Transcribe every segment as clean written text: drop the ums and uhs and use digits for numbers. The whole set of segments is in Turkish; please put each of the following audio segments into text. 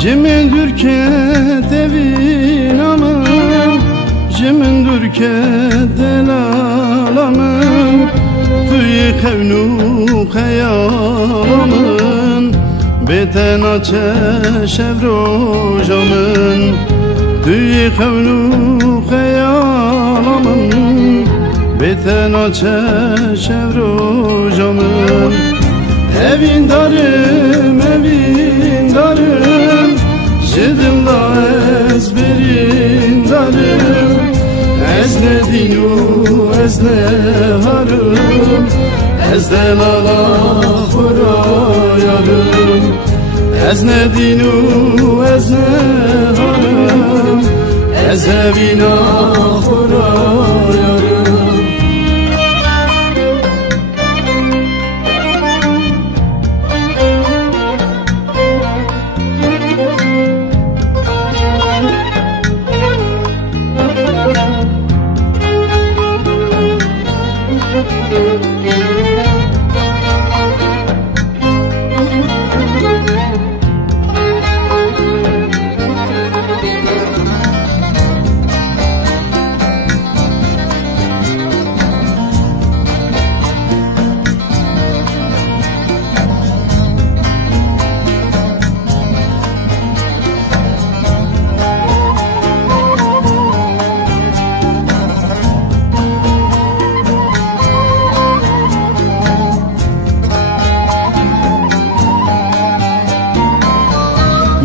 Jimindur ke devin amın, jimindur ke delalamın, tuyi kevnu khayalamın, beten açe şevrojamın, tuyi kevnu khayalamın, beten açe şevrojamın. Evin darım, evin darım, jidimda ezberin darım. Ez ne dinu, ez ne harım, ez delala yarım. Ez ne dinu, ez ne harım, ez evina yarım.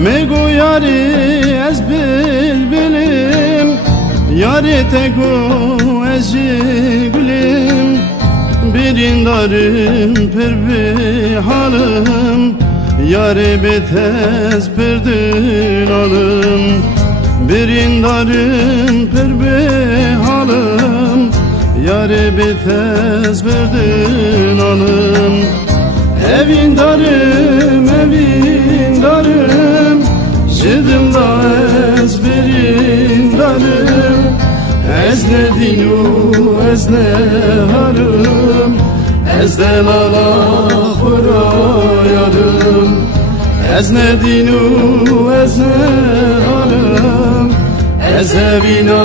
Mego yari ez bilbilim, yari tego ez jigulim. Birin darım per bihalım, yari betez perdin alım. Birin darım per bihalım, yari betez perdin alım. Evin darım, evin darım, jidimda ezberin darım. Ez ne dinu, ez ne harım, ez delala yarım. Ez ne dinu, ez ne harım, ez evina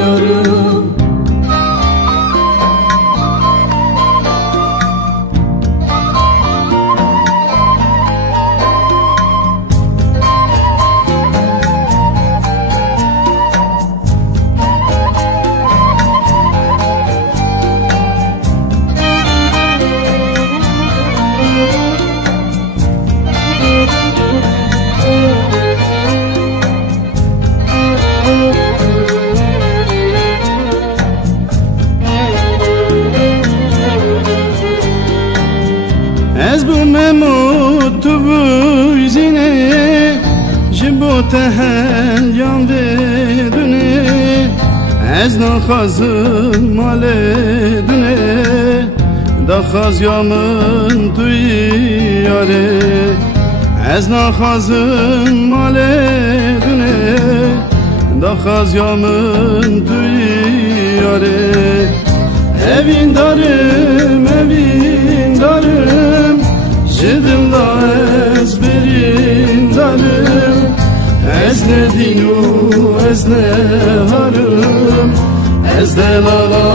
yarım. Ez bu memut tu bu izine, jibo tehel yan vedune. Ez nakhazım male dune, dakhaz yamın tu yare. Ez nakhazım male dune, dakhaz yamın tu yare. Evin darım, evin darım, jidimda ezberin darım. Ez ne dinu, ez ne harım, ez delala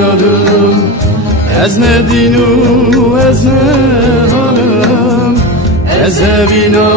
yarım. Ez ne dinu, ez ne harım, ez evina